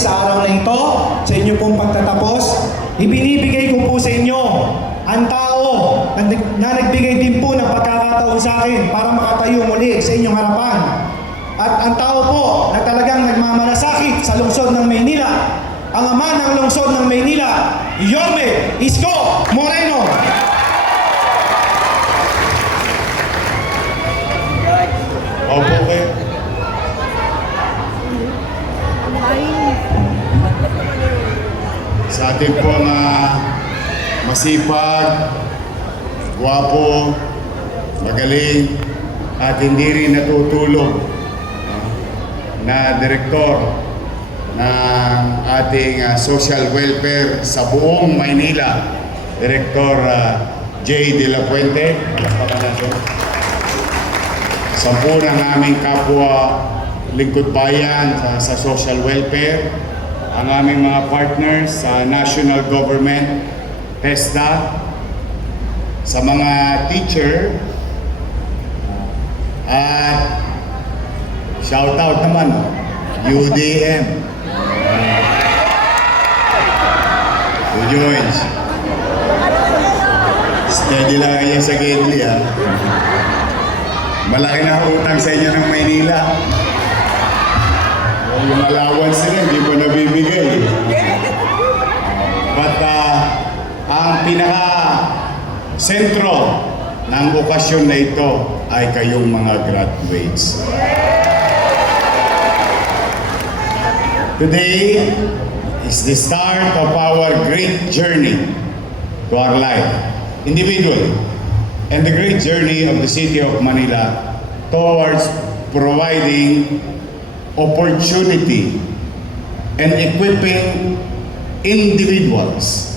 sa araw na ito, sa inyo pong pagtatapos, ibinibigay ko po sa inyo ang tao na nagbigay din po ng pagkakataon sa akin para makatayo muli sa inyong harapan. At ang tao po na talagang nagmamalasakit sa lungsod ng Maynila, ang ama ng lungsod ng Maynila, Yorme Isko Moreno. Opo kayo. Sa ating pong masipag, gwapo, magaling, at hindi rin natutulog na direktor ng ating social welfare sa buong Maynila, Director J. De La Fuente. Sampu ng aming kapwa lingkod bayan sa social welfare, ang aming mga partners sa national government, TESDA, sa mga teacher, at shout out naman, UDM. Who joins? Steady lang yan sa Gately, ha? Malaki na utang sa inyo ng Maynila. Yung allowance nila, hindi pa nabibigay. But ang pinaka-sentro ng okasyon na ito ay kayong mga graduates. Today is the start of our great journey to our life, individually, and the great journey of the city of Manila towards providing opportunity and equipping individuals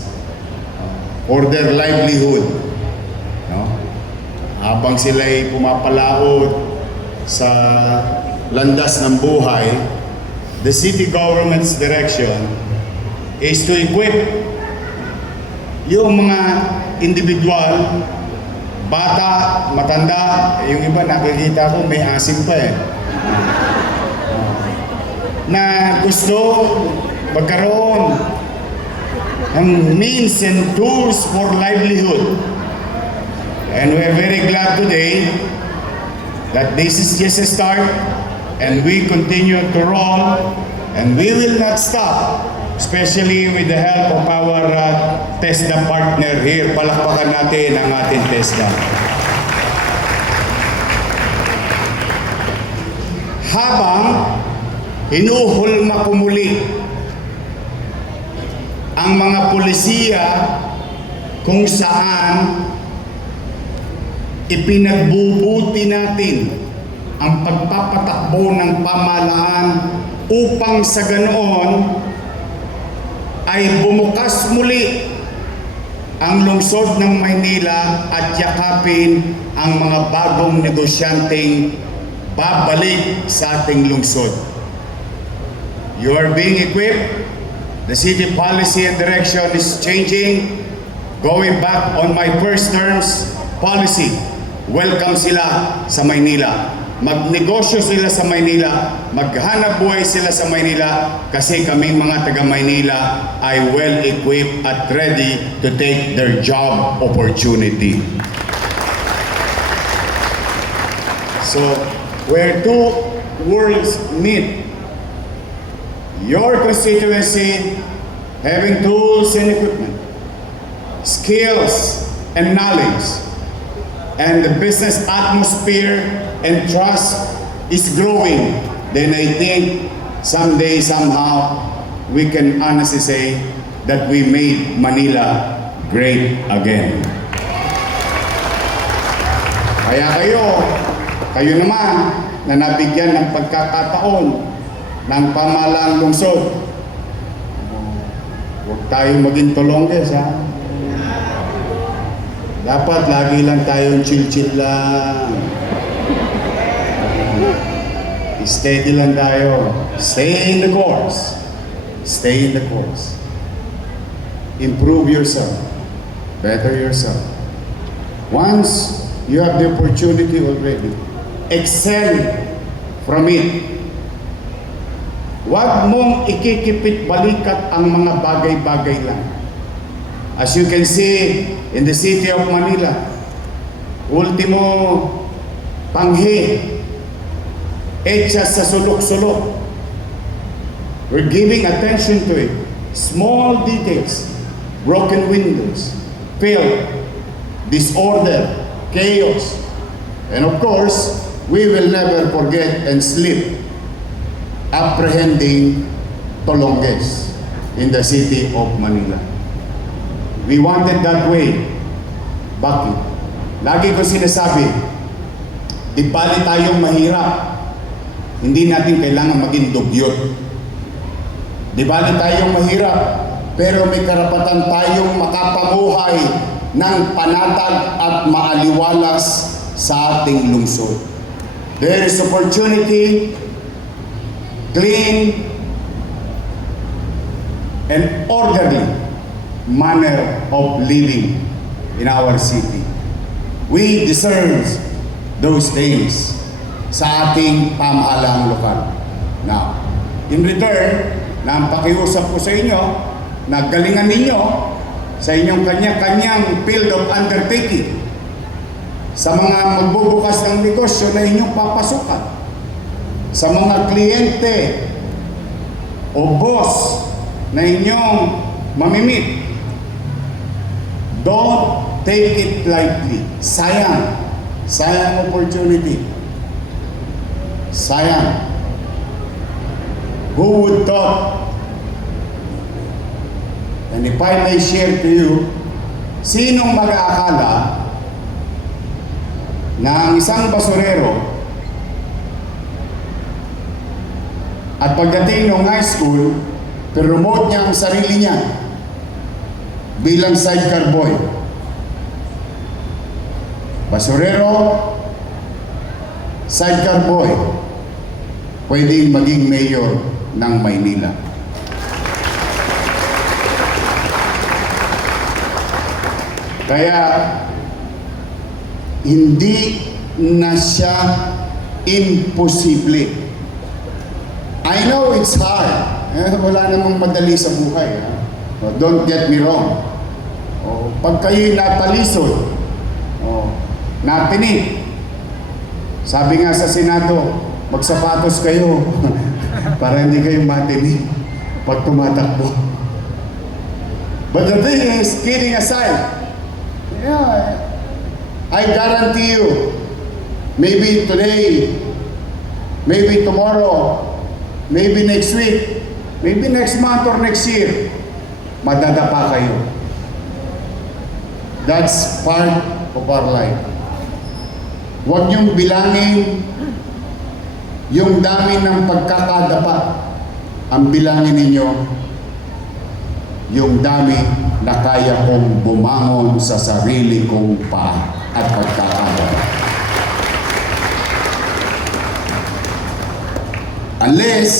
for their livelihood. No? Habang sila'y pumapalaot sa landas ng buhay, the city government's direction is to equip yung mga individual, bata, matanda, yung iba nakikita ko may asim pa na gusto magkaroon ng means and tools for livelihood. And we're very glad today that this is just a start, and we continue to roll, and we will not stop, especially with the help of our TESDA partner here. Palakpakan natin ang ating TESDA. Habang hinuhulma ko muli ang mga pulisiya kung saan ipinagbubuti natin ang pagpapatakbo ng pamahalaan upang sa ganoon ay bumukas muli ang lungsod ng Maynila at yakapin ang mga bagong negosyanteng babalik sa ating lungsod. You are being equipped. The city policy and direction is changing. Going back on my first term's policy, welcome sila sa Maynila. Magnegosyo sila sa Maynila, maghanap buhay sila sa Maynila kasi kaming mga taga Maynila ay well equipped at ready to take their job opportunity. So, where two worlds meet, your constituency having tools and equipment, skills and knowledge, and the business atmosphere and trust is growing, then I think someday, somehow, we can honestly say that we made Manila great again. Kaya kayo naman na nabigyan ng pagkakataon ng pamahalaang lungsod, huwag tayo maging tulongges, ha? Dapat lagi lang tayong chill-chill lang. Steady lang tayo. Stay in the course. Stay in the course. Improve yourself. Better yourself. Once you have the opportunity already, excel from it. Huwag mong ikikipit balikat ang mga bagay-bagay lang. As you can see in the city of Manila, ultimo panghi, etchas sa sulok-sulok. We're giving attention to it. Small details, broken windows, filth, disorder, chaos. And of course, we will never forget and sleep apprehending Tolonges in the city of Manila. We wanted that way. Bakit? Lagi ko sinasabi, di bali tayong mahirap. Hindi natin kailangan maging dugyot. Di bali tayong mahirap, pero may karapatan tayong makapamuhay ng panatag at maaliwalas sa ating lungsod. There is opportunity, clean, and orderly manner of living in our city. We deserve those things sa ating pamahalaang lokal. Now, in return, na ang pakiusap ko sa inyo, na galingan ninyo sa inyong kanya-kanyang field of undertaking, sa mga magbubukas ng negosyo na inyong papasukan, sa mga kliyente o boss na inyong mamimit, don't take it lightly. Sayang. Sayang opportunity. Sayang. Who would thought? And if I may share to you, sinong mag-aakala na ang isang basurero at pagdating ng high school, promote niya ang sarili niya bilang sidecar boy. Basurero, sidecar boy, pwedeng maging mayor ng Maynila. Kaya, hindi na siya imposible. I know it's hard. Wala namang madali sa buhay. Don't get me wrong. Pag kayo'y natalisod, natinig, sabi nga sa Senado, magsapatos kayo para hindi kayo matinig pag tumatakbo. But the thing is, kidding aside, I guarantee you, maybe today, maybe tomorrow, maybe next week, maybe next month or next year, madadapa kayo. That's part of our life. Huwag niyong bilangin yung dami ng pagkakadapa. Ang bilangin ninyo, yung dami na kaya kong bumangon sa sarili kong paa at pagkakadapa. Unless,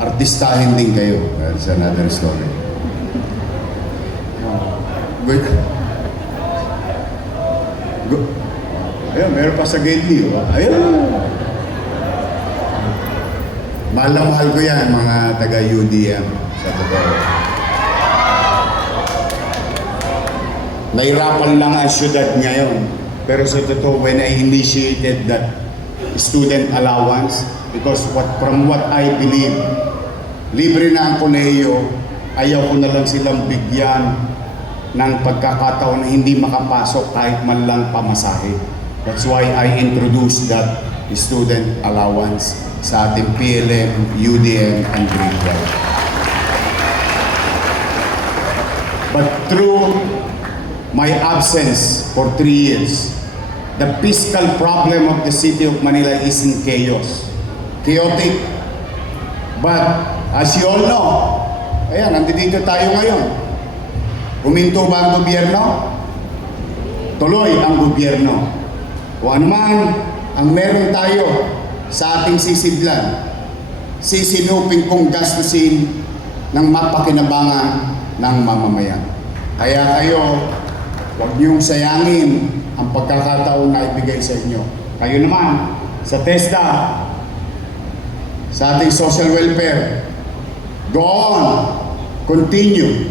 artistahin din kayo. That's another story. Ayun, meron pa sa Gately. Ayun. Mahal na mahal ko yan, mga taga-UDM. Sa totoo. Nahirapan lang ang syudad ngayon. Pero sa totoo, when I initiated that student allowance, because from what I believe, libre na ang kolehiyo, ayaw ko na lang silang bigyan ng pagkakataon na hindi makapasok kahit man lang pamasahe. That's why I introduced that student allowance sa ating PLM, UDM, and grade 12. But through my absence for 3 years, the fiscal problem of the city of Manila is in chaos. Chaotic. But as you all know, ayan, nandito tayo ngayon. Huminto ba ang gobyerno? Tuloy ang gobyerno. Kung ano man ang meron tayo sa ating sisidlan, sisinupin kong gastusin ng mapakinabangan ng mamamayan. Kaya kayo, huwag niyong sayangin ang pagkakataon na ibigay sa inyo. Kayo naman, sa TESDA, sa ating social welfare. Go on, continue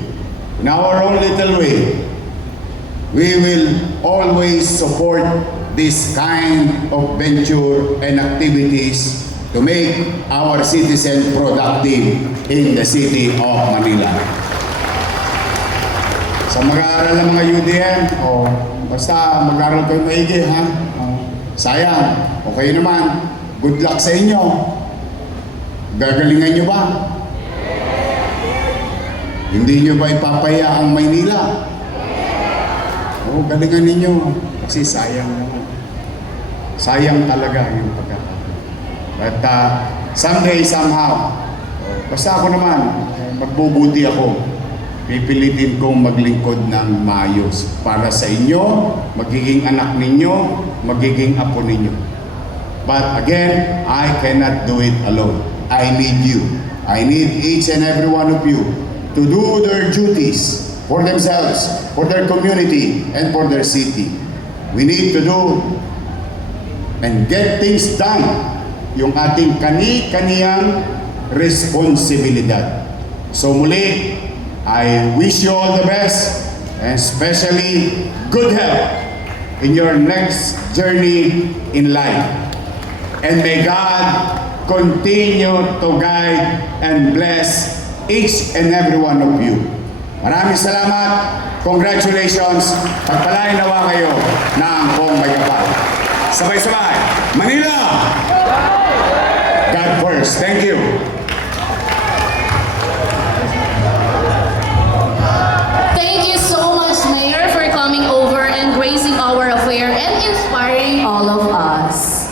in our own little way. We will always support this kind of venture and activities to make our citizens productive in the city of Manila. Sa mag-aaral ng mga UDN, basta mag-aaral kayo maigi, ha? Sayang, okay naman. Good luck sa inyo. Gagalingan nyo ba? Hindi nyo ba ipapaya ang Maynila? Galingan ninyo. Kasi sayang naman. Sayang talaga yung pagkakataon. But someday, somehow, basta ako naman, magbubuti ako. Pipilitin kong maglingkod ng maayos para sa inyo, magiging anak ninyo, magiging apo ninyo. But again, I cannot do it alone. I need you. I need each and every one of you to do their duties for themselves, for their community, and for their city. We need to do and get things done yung ating kani-kaniyang responsibilidad. So muli, I wish you all the best and especially good health in your next journey in life. And may God continue to guide and bless each and every one of you. Maraming salamat. Congratulations. Pagpalain nawa kayo ng buong may kapal. Sabay-sabay. Manila! God first. Thank you. Thank you so much, Mayor, for coming over and gracing our affair and inspiring all of us.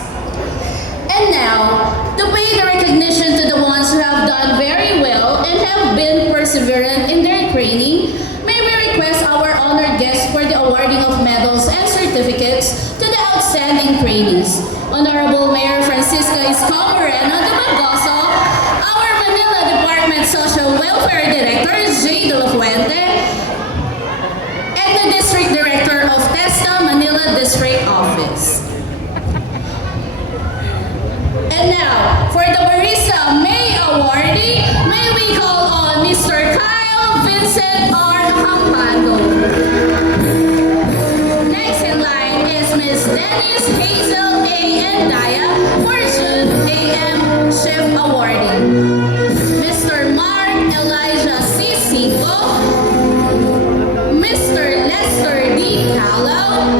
And now, to pay the recognition to the ones who have done very well and have been perseverant in their training, may we request our honored guests for the awarding of medals and certificates to the outstanding trainees. Honorable Mayor Francisca Isco Moreno de Mendoza, our Manila Department Social Welfare Director J. De La Fuente, and the District Director of TESTA Manila District Office. And now, for the Barista May Awardee, may we call on Mr. Kyle Vincent R. Hampado. Next in line is Ms. Dennis Hazel A. Endaya for June A.M. Chef Awardee. Mr. Mark Elijah C. Cinco, Mr. Lester D. Callow,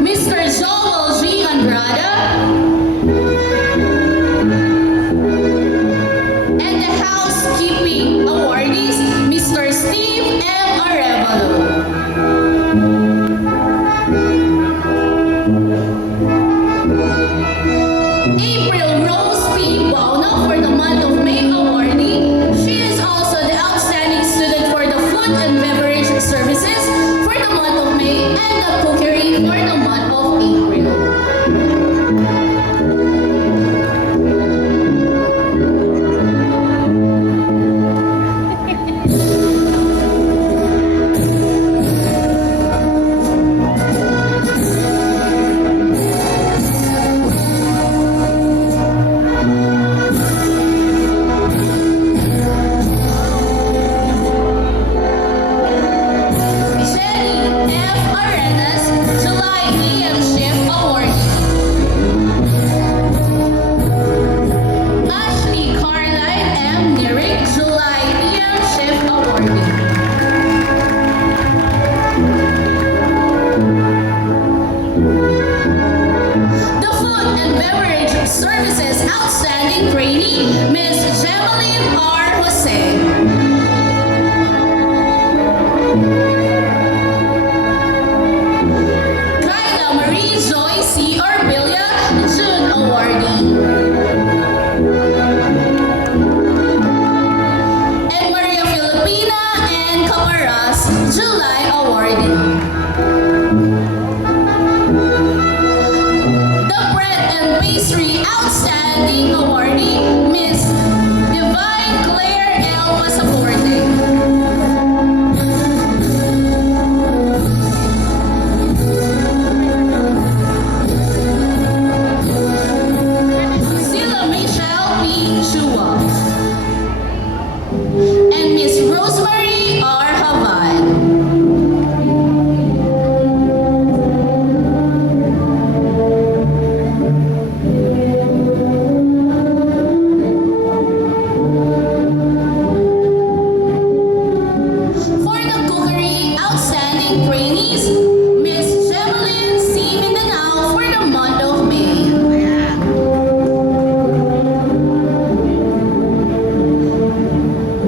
Mr. Joel G. Andrada, and the housekeeping awardees, Mr. Steve M. R. Havad. For the cookery, outstanding trainees, Miss Shemelyn C. Mindanao for the month of May.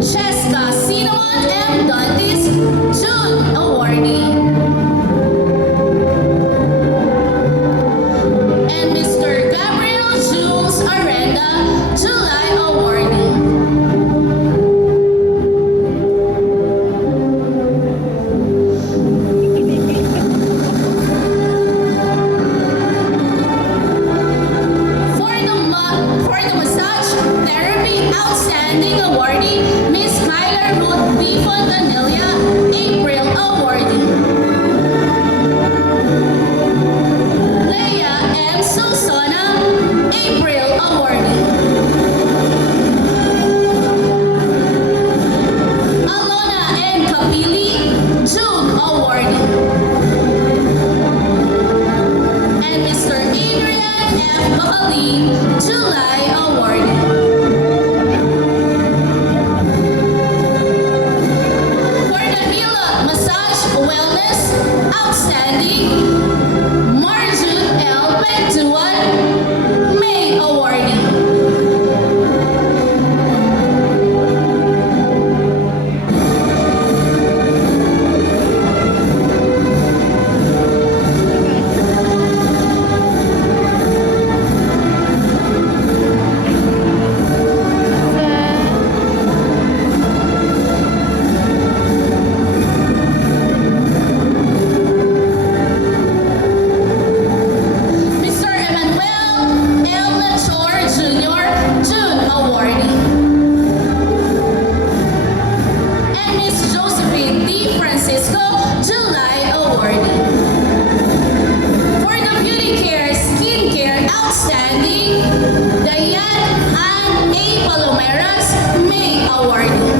Cheska Cinnamon M. Dantes, June awardee. And Mr. Gabriel Jules Arenda, July awardee. For the massage therapy outstanding awardee, Miss Kyler Ruth B. Fontanilla, April awardee. Leia M. Susana, April awardee. Alona N. Kapili, June awardee. And Mr. Adrian F. Bacalin, July awardee. For the Hilot Massage Wellness, outstanding, Marjun L. Pentuan, May awardee. Mr. Emmanuel L. Lachor Jr., June awardee. And Miss Josephine D. Francisco, July awardee. For the beauty care, skin care, outstanding, Diane Ann A. Palomeras, May awardee.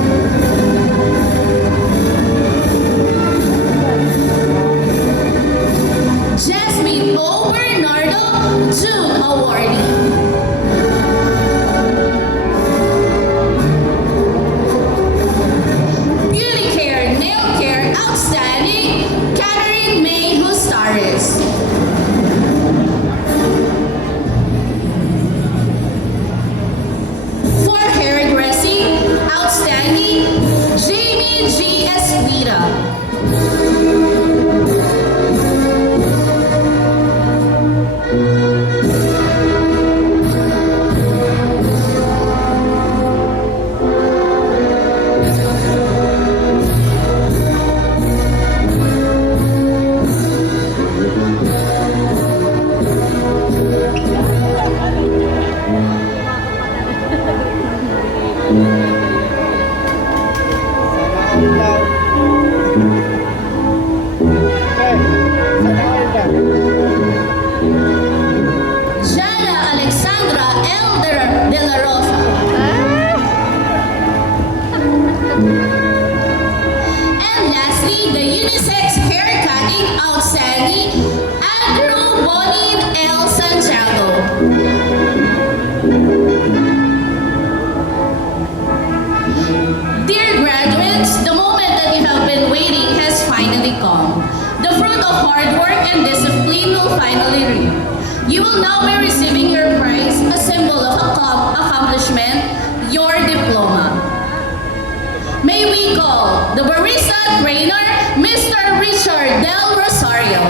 Jasmine O. Bernardo, June awardee. Beauty care, nail care, outstanding, Catherine May Hustares. For hairdressing, outstanding, Jamie G. Esquita. Jana Alexandra L. De La Rosa. And lastly, the unisex hair cutting outstanding, Andrew Bonin L. Santiago. Dear graduates, the moment that you have been waiting has finally come. The fruit of hard work and discipline will finally reap. You will now be receiving your prize, a symbol of accomplishment, your diploma. May we call the barista trainer, Mr. Richard Del Rosario.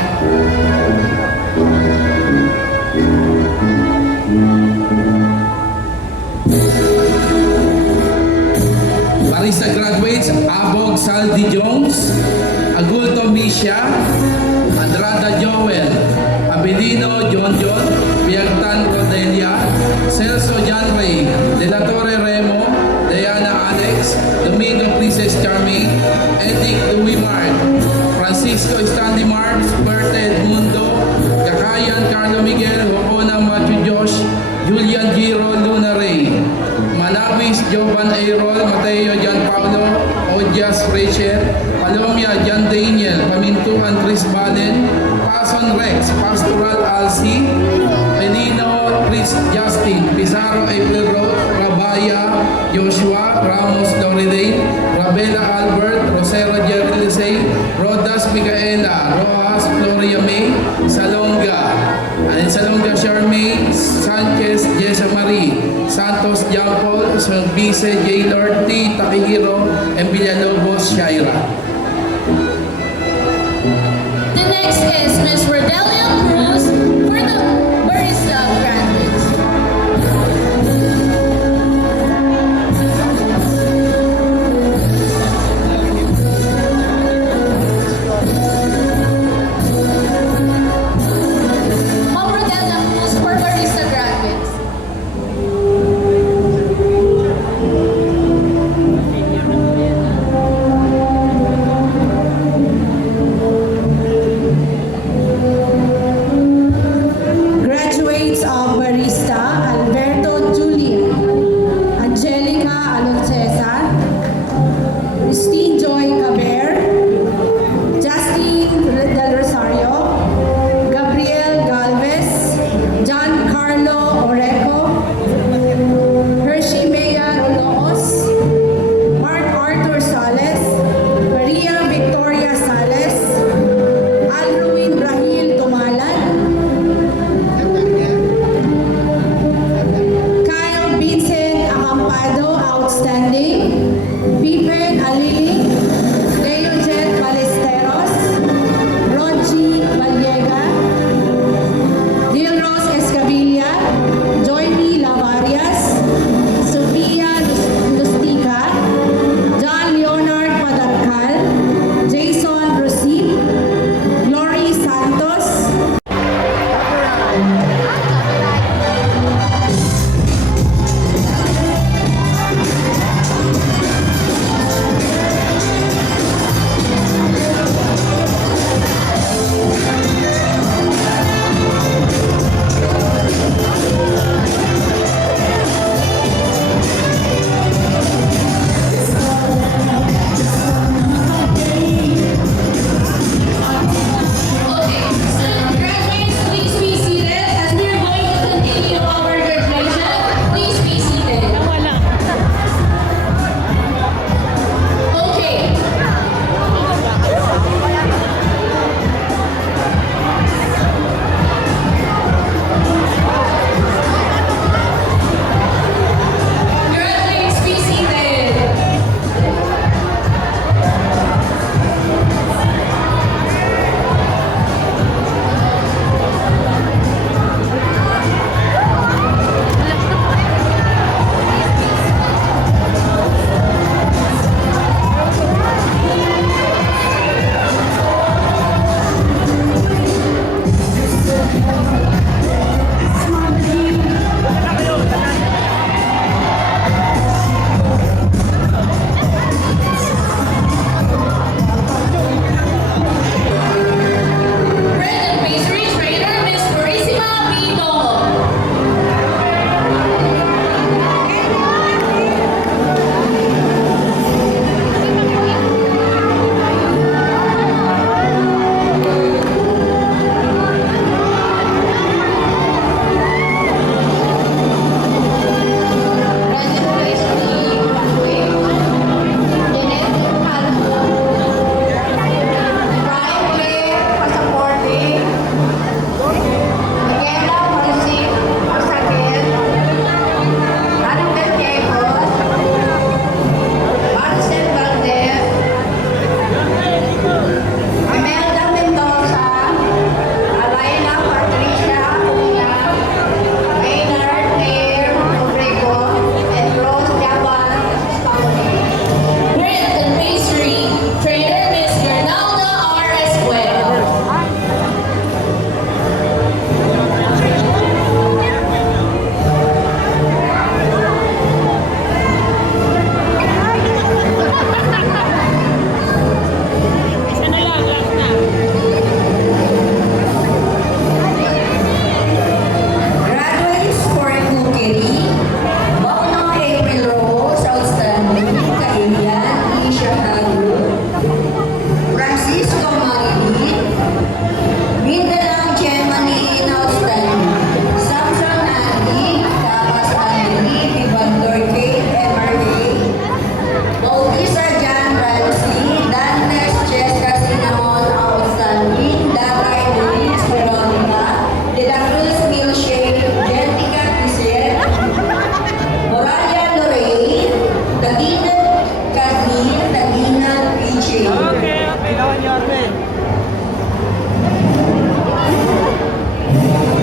Barista graduates Abog Saldi Jones, Agulto Misha, Andrada Joel, Abilino John, Piagtan Cordelia, Celso John Ray, De La Torre Remo, Diana Alex, Domingo Princess Charming, Edik Louis Mark, Francisco Stanley Marks, Berta Edmundo, Kakayan Carlo Miguel, Hopona Matthew Josh, Julian Giro Luna Ray, Manawis Jovan Ayrol, Mateo Gianpaulo, Odias Rachel, Palomia John Daniel, Pamintuan Chris Baden, Pason Rex, Pastoral Alci, Pelino Chris Justin, Pizarro April Rose, Rabaya Joshua, Ramos Doridain, Rabela Albert, Rosero Jerry Lisey, Rodas Micaela, Rojas Gloria May, Salonga Charmaine, Sanchez Jessa Marie, Santos Jean Paul, San Vice Gaylord T. Takihiro, and Villalobos Shaira. The next is Miss Rodelia Cruz for the Barista graduates. Ma'am Rodelia Cruz for Barista graduates. Graduates of Barista, Alberto Julian, Angelica Alocesa, Christine Joy Caber, Justin Del Rosario, Gabriel Galvez, John Carlo Oreco, Hershey Mea Roloos, Mark Arthur Sales, Maria Victoria Sales, Alruin Rahil Tumalan, Kyle Vincent Acampado, outstanding. Pippen Alili, Leojet Balesteros, Ronchi Vallega, Dilros Escavilla, Joymi Lavarias, Sofia Lustica, John Leonard Padarcal, Jason Rosin, Glory Santos,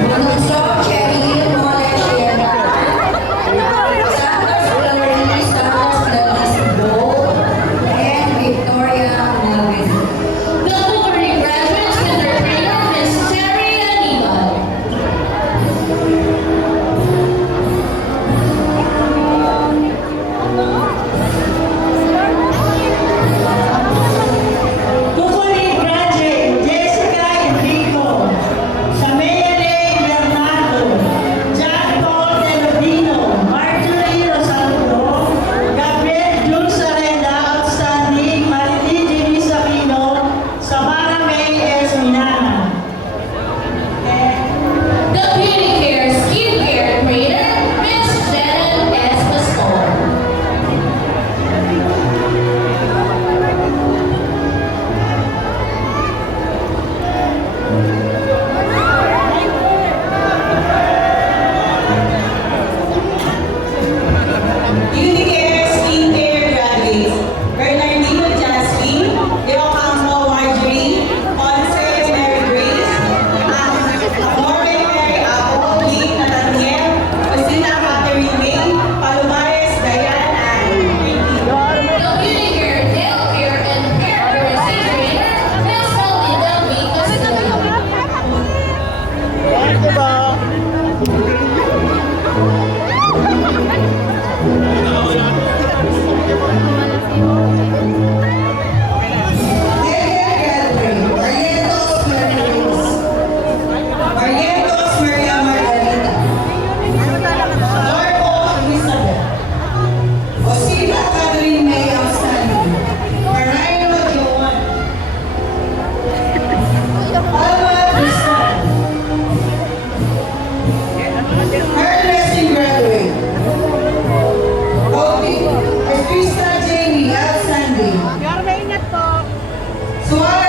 Manunsok Cherry Molesiera. Santos Valerie Santos Damasbo. And Victoria Melvin. The Puri graduates with their trainer, Miss Terry Anibal. Kukuli graduate Jessica Enrico, Samaya Lane Bernardo, John Paul Delodino, Marjorie Rosaldo, Gabriel Jules Arenda, outstanding, Marity Denise Aquino, Samara May S. Minana. The Beauty Care Skincare trainer, Miss Shannon S. Pastor. Unicare Skincare graduates, Bernardino Jasmine, Leocampo Marjorie, Ponce Mary Grace, Amorbe Mary Apple, Lee Nathaniel, Rosina Catherine May, Palomares Diane Ann. Thank you. The Beauty Care Nail Care and Hair Piercing trainer, Miss Melinda V. Castillo. Barrientos Maria Margarita. Norco Elizabeth. Osita Catherine May outstanding. Marino Joan. Alma Cristal. Hairdressing graduate. Opi. Artista Jamie outstanding. Suara